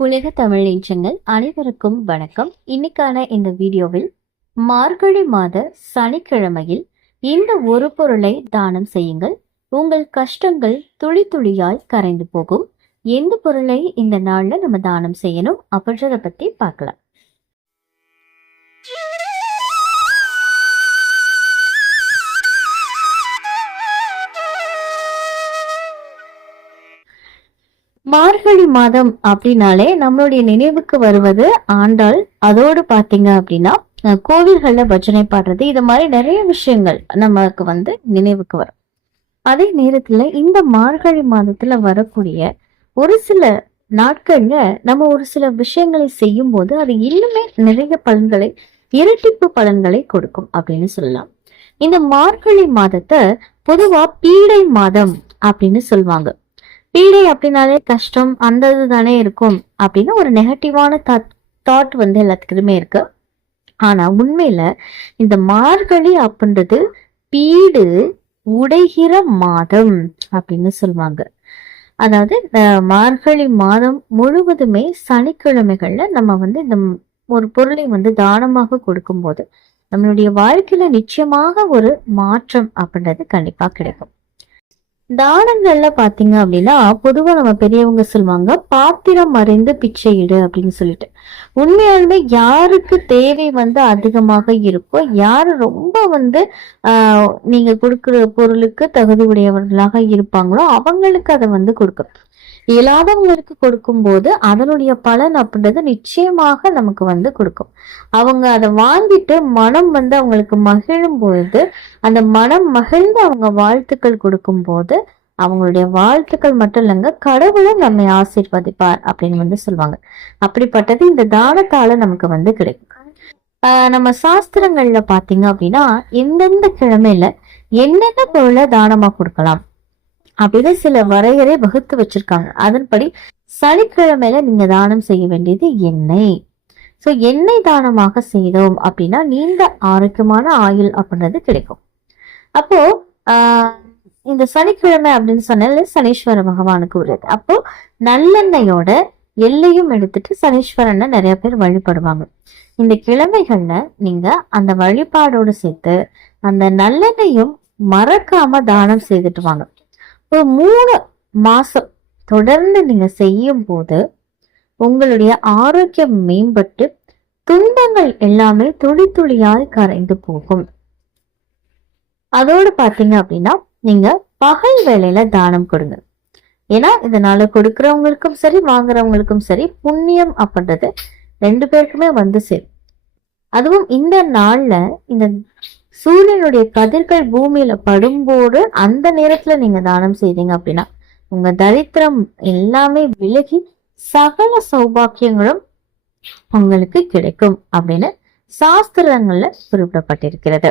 உலக தமிழ் எஞ்சங்கள் அனைவருக்கும் வணக்கம். இன்னைக்கான இந்த வீடியோவில் மார்கழி மாத சனிக்கிழமையில் இந்த ஒரு பொருளை தானம் செய்யுங்கள். உங்கள் கஷ்டங்கள் துளி துளியாய் கரைந்து போகும். எந்த பொருளை இந்த நாள்ல நம்ம தானம் செய்யணும் அப்படின்றத பத்தி பார்க்கலாம். மார்கழி மாதம் அப்படின்னாலே நம்மளுடைய நினைவுக்கு வருவது ஆண்டாள். அதோடு பார்த்தீங்க அப்படின்னா கோவில்களில் கோவில்கள்ல பஜனை பாடுறது இது மாதிரி நிறைய விஷயங்கள் நமக்கு வந்து நினைவுக்கு வரும். அதே நேரத்துல இந்த மார்கழி மாதத்துல வரக்கூடிய ஒரு சில நாட்கள்ல நம்ம ஒரு சில விஷயங்களை செய்யும் போது அது இன்னுமே நிறைய பலன்களை இரட்டிப்பு பலன்களை கொடுக்கும் அப்படின்னு சொல்லலாம். இந்த மார்கழி மாதத்தை பொதுவா பீடை மாதம் அப்படின்னு சொல்லுவாங்க. பீடை அப்படின்னாலே கஷ்டம் அந்த இது தானே இருக்கும் அப்படின்னு ஒரு நெகட்டிவான தாட் தாட் வந்து எல்லாத்துக்குமே இருக்கு. ஆனா உண்மையில இந்த மார்கழி அப்படின்றது பீடு உடைகிற மாதம் அப்படின்னு சொல்லுவாங்க. அதாவது இந்த மார்கழி மாதம் முழுவதுமே சனிக்கிழமைகள்ல நம்ம வந்து இந்த ஒரு பொருளை வந்து தானமாக கொடுக்கும்போது நம்மளுடைய வாழ்க்கையில நிச்சயமாக ஒரு மாற்றம் அப்படின்றது கண்டிப்பா கிடைக்கும். தானங்கள்ல பாத்தீங்க அப்படின்னா பொதுவா நம்ம பெரியவங்க சொல்லுவாங்க பாத்திரம் அறிந்து பிச்சையிடு அப்படின்னு சொல்லிட்டு. உண்மையாலுமே யாருக்கு தேவை வந்து அதிகமாக இருக்கோ யாரு ரொம்ப வந்து நீங்க கொடுக்குற பொருளுக்கு தகுதி உடையவர்களாக இருப்பாங்களோ அவங்களுக்கு அதை வந்து கொடுக்கணும். இயலாதவங்களுக்கு கொடுக்கும்போது அதனுடைய பலன் அப்படின்றது நிச்சயமாக நமக்கு வந்து கொடுக்கும். அவங்க அதை வாங்கிட்டு மனம் வந்து அவங்களுக்கு மகிழும் பொழுது அந்த மனம் மகிழ்ந்து அவங்க வாழ்த்துக்கள் கொடுக்கும்போது அவங்களுடைய வாழ்த்துக்கள் மட்டும் இல்லைங்க கடவுளும் நம்மை ஆசீர்வதிப்பார் அப்படின்னு வந்து சொல்லுவாங்க. அப்படிப்பட்டது இந்த தானத்தால நமக்கு வந்து கிடைக்கும். ஆஹ் நம்ம சாஸ்திரங்கள்ல பாத்தீங்க அப்படின்னா எந்தெந்த கிழமையில என்னென்ன பொருளை தானமா கொடுக்கலாம் அப்படின்னு சில வரையறை வகுத்து வச்சிருக்காங்க. அதன்படி சனிக்கிழமையில நீங்க தானம் செய்ய வேண்டியது எண்ணெய். ஸோ எண்ணெய் தானமாக செய்தோம் அப்படின்னா நீண்ட ஆரோக்கியமான ஆயுள் அப்படின்றது கிடைக்கும். அப்போ ஆஹ் இந்த சனிக்கிழமை அப்படின்னு சொன்னால சனீஸ்வர பகவானுக்கு உரியது அப்போ நல்லெண்ணெயோட எல்லையும் எடுத்துட்டு சனீஸ்வரனை நிறைய பேர் வழிபடுவாங்க. இந்த கிழமைகள்ல நீங்க அந்த வழிபாடோடு சேர்த்து அந்த நல்லெண்ணையும் மறக்காம தானம் செய்துட்டு வாங்க. ஒரு மூணு மாசம் தொடர்ந்து நீங்க செய்யும் போது உங்களுடைய ஆரோக்கியம் மேம்பட்டு துன்பங்கள் எல்லாமே துளி துளியாய் கரைந்து போகும். அதோடு பார்த்தீங்க அப்படின்னா நீங்க பகல் வேலையில தானம் கொடுங்க. ஏன்னா இதனால கொடுக்கறவங்களுக்கும் சரி வாங்குறவங்களுக்கும் சரி புண்ணியம் அப்படின்றது ரெண்டு பேருக்குமே வந்து சேரும். அதுவும் இந்த நாள்ல இந்த சூரியனுடைய கதிர்கள் பூமியில படும்போது அந்த நேரத்துல நீங்க தானம் செய்தீங்க அப்படின்னா உங்க தரித்திரம் எல்லாமே விலகி சகல சௌபாக்கியங்களும் உங்களுக்கு கிடைக்கும் அப்படின்னு சாஸ்திரங்கள்ல குறிப்பிடப்பட்டிருக்கிறது.